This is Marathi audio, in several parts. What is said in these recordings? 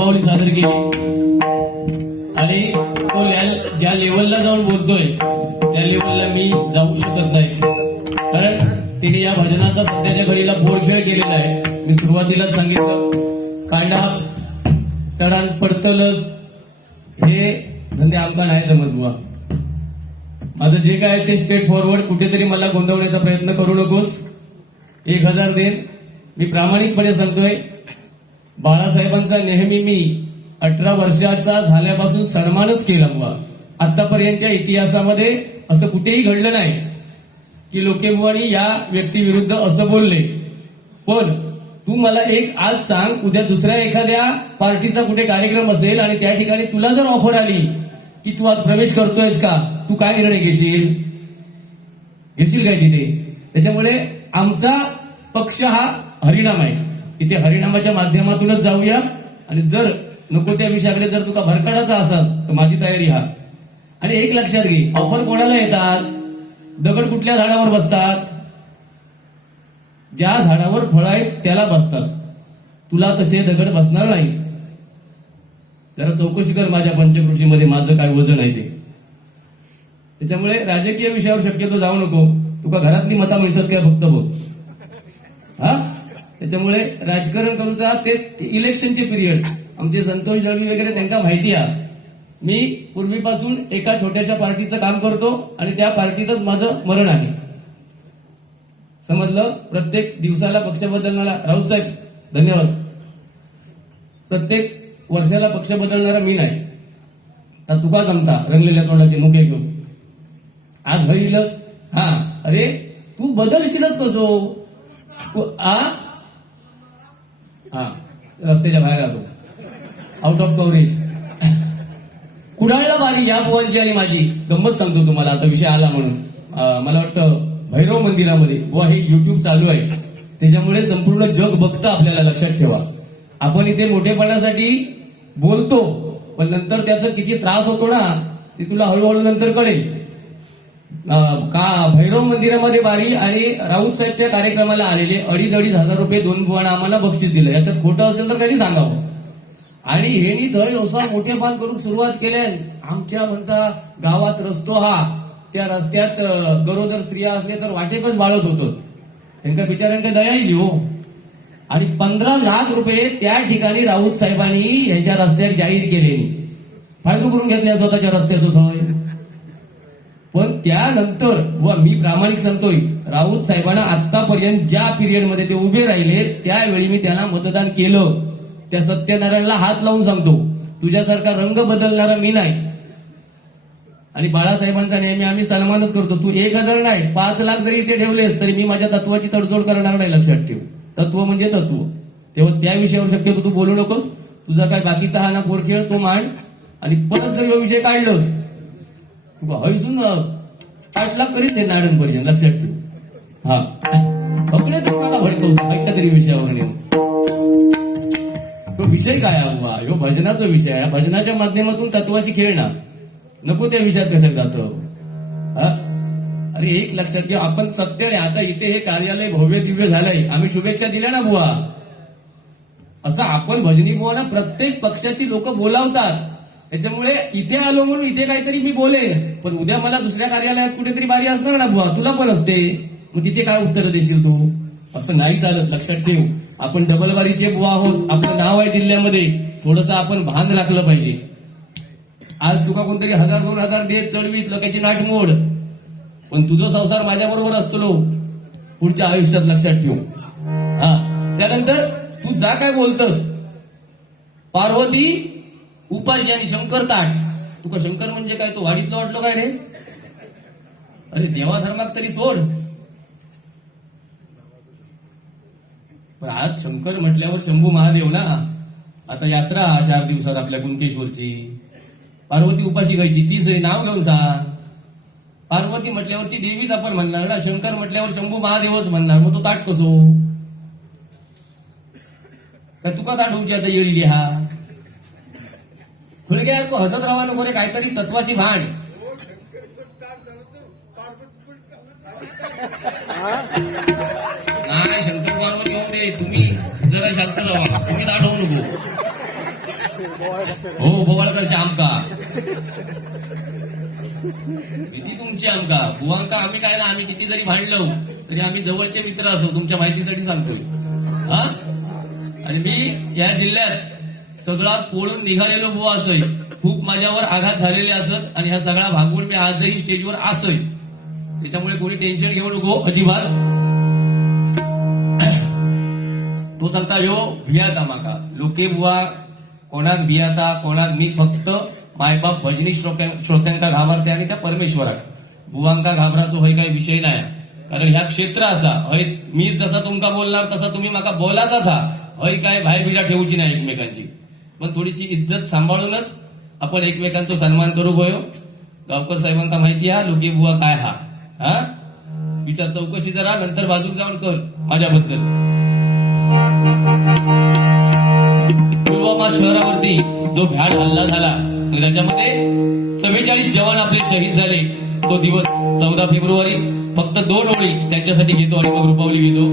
शंभावली सादर केली आणि तो ज्या लेवलला जाऊन बोलतोय त्या लेवलला मी जाऊ शकत नाही, कारण तिने या भजनाचा सध्याच्या घडीला बोरखेळ केलेला आहे. मी सुरुवातीलाच सांगितलं, कांडा चढान पडतलच हे धंदे आमका नाही जमत बुवा. माझं जे काय आहे ते स्ट्रेट फॉरवर्ड, कुठेतरी मला गोंधवण्याचा प्रयत्न करू नकोस. 1000 देन. मी प्रामाणिकपणे सांगतोय, बाळासाहेबांचा नेहमी मी 18 वर्षाचा झाल्यापासून सन्मानच केला बुवा. आतापर्यंतच्या इतिहासामध्ये असं कुठेही घडलं नाही की लोकेबुवानी या व्यक्तीविरुद्ध असं बोलले. पण तू मला एक आज सांग, उद्या दुसऱ्या एखाद्या पार्टीचा कुठे कार्यक्रम असेल आणि त्या ठिकाणी तुला जर ऑफर आली की तू आज प्रवेश करतोयस का, तू काय निर्णय घेशील काय तिथे? त्याच्यामुळे आमचा पक्ष हा हरिनाम आहे. इथे हरिनामाच्या माध्यमातूनच जाऊया आणि जर नको त्या विषयाकडे जर तुका भरकटाचा असाल तर माझी तयारी हा. आणि एक लक्षात घे, ऑफर कोणाला येतात? दगड कुठल्या झाडावर बसतात? ज्या झाडावर फळ आहेत त्याला बसतात. तुला तसे दगड बसणार नाहीत. जरा चौकशी कर माझ्या पंचकृषीमध्ये माझं काय वजन आहे ते. त्याच्यामुळे राजकीय विषयावर शक्यतो जाऊ नको. तुका घरातली मता मिळतात काय फक्त बघ. हा, त्याच्यामुळे राजकारण करूचा ते इलेक्शनचे पिरियड. आमचे संतोष दळवी वगैरे त्यांना माहिती आहे. मी पूर्वीपासून एका छोट्याशा पार्टीचं काम करतो आणि त्या पार्टीतच माझं मरण आहे. समजलं? प्रत्येक दिवसाला पक्ष बदलणारा राऊत साहेब धन्यवाद. प्रत्येक वर्षाला पक्ष बदलणारा मी नाही. तर तुका जमता रंगलेल्या तोंडाचे मुके घेऊन आज होईलच. हा, अरे तू बदलशीलच कसो? हा, रस्त्याच्या बाहेर राहतो, आउट ऑफ कव्हरेज. कुडाळला बारी या बुवांची आणि माझी गंमत सांगतो तुम्हाला. आता विषय आला म्हणून मला वाटतं भैरव मंदिरामध्ये बुवा हे युट्यूब चालू आहे, त्याच्यामुळे संपूर्ण जग बघतं आपल्याला. लक्षात ठेवा, आपण इथे मोठेपणासाठी बोलतो पण नंतर त्याचा किती त्रास होतो ना ते तुला हळूहळू नंतर कळेल. का भैरव मंदिरामध्ये बारी आणि राऊत साहेब त्या कार्यक्रमाला आलेले 2,500 रुपये 2 बुवांना आम्हाला बक्षीस दिलं. याच्यात खोटं असेल तर त्यांनी सांगावं. आणि हेनी थंय असा मोठेपण करून सुरुवात केल्यान आमच्या म्हणता गावात रस्तो हा, त्या रस्त्यात गरोदर स्त्रिया असले तर वाटेकच बाळत होतं. त्यांना बिचाऱ्यांना दया येईल हो. आणि 15 लाख रुपये त्या ठिकाणी राऊत साहेबांनी यांच्या रस्त्यात जाहीर केले. फायदा करून घेतल्या स्वतःच्या रस्त्याचं थंय. पण त्यानंतर मी प्रामाणिक सांगतोय, राऊत साहेबांना आतापर्यंत ज्या पिरियडमध्ये ते उभे राहिले त्यावेळी मी त्यांना मतदान केलं. त्या सत्यनारायणला हात लावून सांगतो, तुझ्यासारखा रंग बदलणारा मी नाही. आणि बाळासाहेबांचा नेहमी आम्ही सन्मानच करतो. तू 1000 नाही 5 लाख जरी इथे ठेवलेस तरी मी माझ्या तत्वाची तडजोड करणार नाही. लक्षात ठेव, तत्व म्हणजे तत्व. तेव्हा त्या विषयावर शक्यतो तू बोलू नकोस. तुझा काय बाकीचा हा ना पोरखेळ तो मांड. आणि परत जर हा विषय काढलंस तू हैसून 8 लाख करीत दे नाडनपर्यंत. लक्षात ठेव. हा, अकडे तर मला भडकवतो खायच्या तरी विषयावर नेऊन. तो विषय काय आहे? ह्यो भजनाचा विषय आहे. भजनाच्या माध्यमातून तत्वाशी खेळणार नको. त्या विषयात कशात जातो? अरे एक लक्षात घ्या, आपण सत्य आता इथे हे कार्यालय भव्य दिव्य झालंय. आम्ही शुभेच्छा दिल्या ना बुवा. असं आपण भजनी बुवाना प्रत्येक पक्षाची लोक बोलावतात. त्याच्यामुळे इथे आलो म्हणून इथे काहीतरी मी बोलेन, पण उद्या मला दुसऱ्या कार्यालयात कुठेतरी बारी असणार ना बुवा, तुला पण असते. मग तिथे काय उत्तर देशील तू? असं नाही चालत. लक्षात ठेव, आपण डबल बारीचे बुवा आहोत. आपलं नाव आहे जिल्ह्यामध्ये. थोडंसं आपण भान राखलं पाहिजे. आज तुका कोणतरी 1000-2000 देत चढवीत लोकांची नाट मोड, पण तुझा संसार माझ्या बरोबर असतो पुढच्या आयुष्यात. लक्षात ठेव. हा, त्यानंतर तू जा काय बोलतस पार्वती उपाशी आणि शंकर ताट. तुका शंकर म्हणजे काय तो वाडीतलं वाटलो काय रे? अरे देवाधर्माक तरी सोड. पण आज शंकर म्हटल्यावर शंभू महादेव ना. आता यात्रा 4 दिवसात आपल्या कुणकेश्वरची. पार्वती उपाशी गायची तीच नाव घेऊन सांग. पार्वती म्हटल्यावर ती देवीच आपण म्हणणार ना. शंकर म्हटल्यावर शंभू महादेवच म्हणणार. मग तो ताट कसो काय? तुका ताट होऊची आता येळी घ्या. खुळग्या तू हसत राहा नको रे. काहीतरी तत्वाची भांड. नाही शंकर पार्वती येऊ दे. तुम्ही जरा शांत राहा. तुम्ही ताट होऊ नको. हो भोवाळकर आमका किती तुमची आमका बुवांका आम्ही काय ना आम्ही किती जरी भांडलो तरी आम्ही जवळचे मित्र असतो तुमच्या माहितीसाठी सांगतोय हा. आणि मी या जिल्ह्यात सगळा पळून निघालेलो बुवा असोय खूप माझ्यावर आघात झालेले असत आणि हा सगळा भागवून मी आजही स्टेजवर असोय त्याच्यामुळे कोणी टेन्शन घेऊ नको अजिबात. तो सांगता यो भियाता माका लोके बुवा कोणाक भियाता कोणाक मी फक्त मायबाप भजनी श्रोत्यांका घाबरते आणि त्या परमेश्वराक बुवांका घाबराचो होय काही विषय नाही कारण ह्या क्षेत्र असा हय मी जसा तुमका बोलणार तसा तुम्ही माका बोलाचाच हा हय काय भाई बिजा ठेवूची नाही एकमेकांची पण थोडीशी इज्जत सांभाळूनच आपण एकमेकांचा सन्मान करू गयो. गावकर साहेबांका माहिती हा लोके बुवा काय हा हा विचार चौकशी जरा नंतर बाजूक जाऊन कर माझ्याबद्दल. पुलवामा शहरावरती जो भ्याड हल्ला झाला आणि त्याच्यामध्ये 44 जवान आपले शहीद झाले तो दिवस 14 फेब्रुवारी फक्त 2 ओळी त्यांच्यासाठी घेतो आणि मग रुपावली घेतो.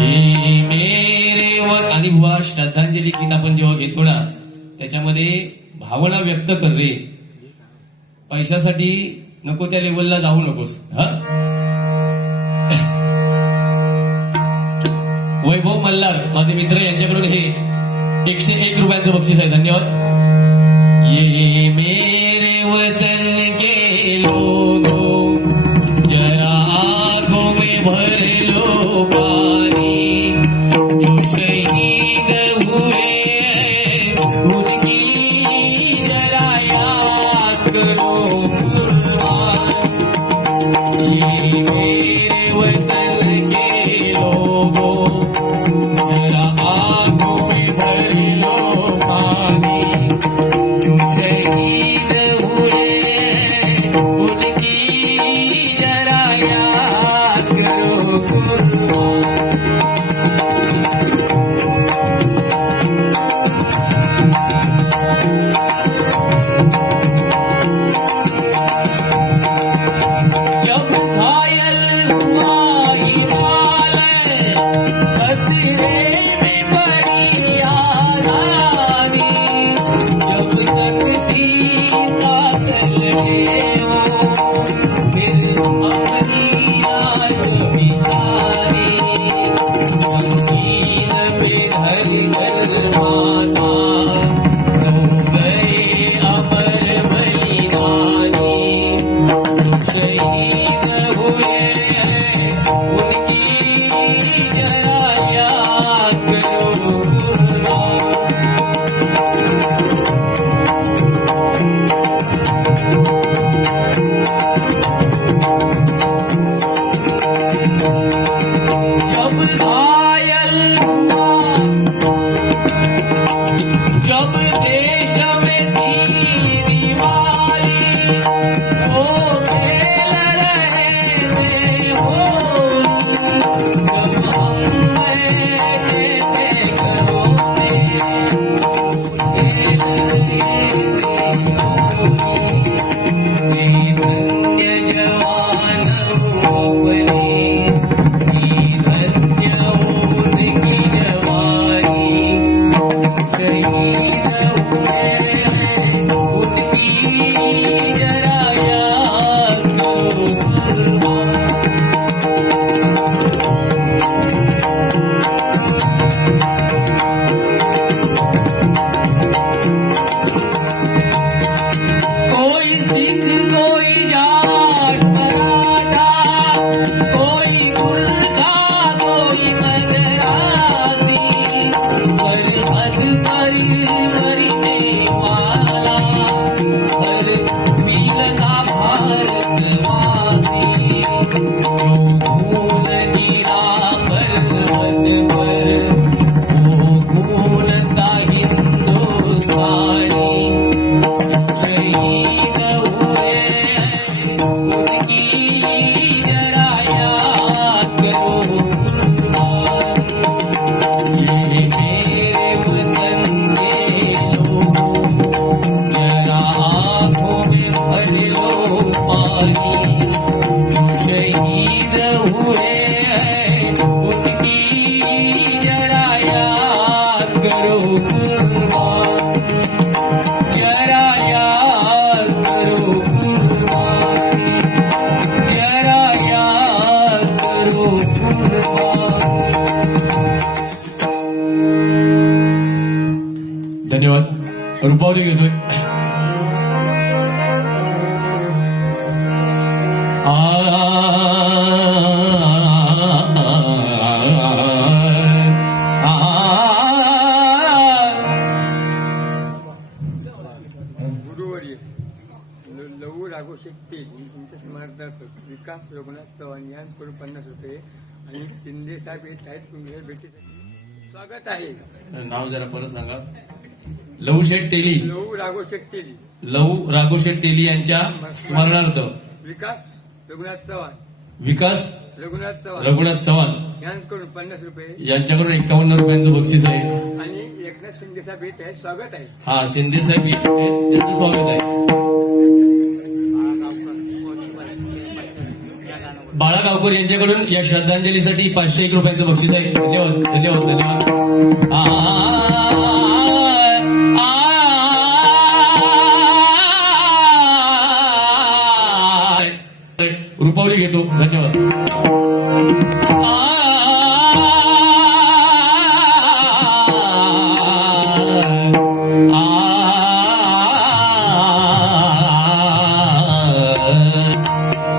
ये मेरे वर आणि बुवा श्रद्धांजली गीत आपण जेव्हा घेतो ना त्याच्यामध्ये भावना व्यक्त कर रे पैशासाठी नको त्या लेवलला जाऊ नकोस हा. वैभव मल्हार माझे मित्र यांच्याकडून हे 101 रुपयांचं बक्षीस आहे धन्यवाद. ये मेरे वतन के लोगों जरा आंखों में भर लो पानी जो शहीद हुए उनकी जरा याद करो ये मेरे वतन के लोगों जरा आंखों में भर लो पानी जो शहीद हुए उनकी जरा याद करो कुर्बान. जब घायल हुआ हिमालय खतरे में पड़ी आजादी जब तक थी कातिल हो फिर अपनी आग बिछाई नमकीन पे धर कर माता सो गए अमर बलिदानी शहीद हुए उनकी जरा याद करो कुर्बान. जब घायल हुआ जब देश में थी बीमारी वो खेल रहे थे होली जब हम बैठे थे घरों में खेल रहे थे होली धन्य जवान अपने धन्य उनकी जवानी शहीद हुए उनकी जरा याद करो कुर्बान. कोई सिख कोई जाट मराठा कोई गुरखा कोई मद्रासी सरहद पर मरने वाला हर वीर का भारतवासी खून गिरा सरहद पर वो खून था हिंदुस्तानी शहीद हुए उनकी जरा याद करो कुर्बान. ये मेरे वतन के धन्यवाद. रुपावली घेतोय. गुरुवर्य लहू राघव शेट्टी तुमच्या समर्थार्थ विकास रघुनाथ चव्हाण यांकडून 50 रुपये आणि शिंदे साहेब येत आहेत तुमच्या भेटीसाठी स्वागत आहे. नाव जरा परत सांगा. लहूशेठ तेली. लहू राघव शेट्टी लहू राघोशेठ तेली यांच्या स्मरणार्थ विकास रघुनाथ चव्हाण विकास रघुनाथ चव्हाण रघुनाथ चव्हाण यांकडून 50 रुपये यांच्याकडून 51 रुपयांचं बक्षीस आहे. आणि एकनाथ शिंदे साहेब येत आहेत स्वागत आहे. हा शिंदे साहेब त्यांचं स्वागत आहे. बाळा गावकर यांच्याकडून या श्रद्धांजलीसाठी 501 रुपयांचं बक्षीस आहे. धन्यवाद धन्यवाद धन्यवाद. रुपावली घेतो. धन्यवाद.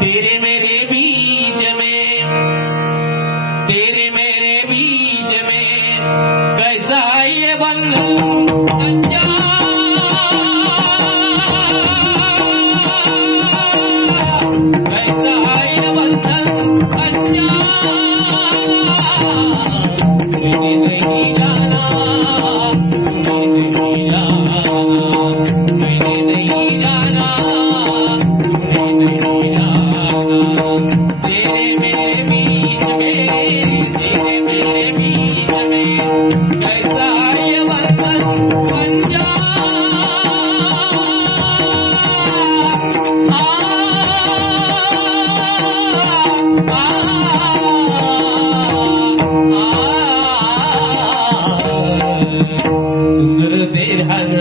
तेरे मेरे बीच में तेरे मेरे बीच में कैसा है ये बंधन कैसा है ये बंधन मैंने नहीं जाना मैंने नहीं जाना मैंने नहीं जाना मैंने नहीं जाना तेरे मेरे बीच में तेरे मेरे बीच में कैसा है ये बंधन सुंदर ते ध्यान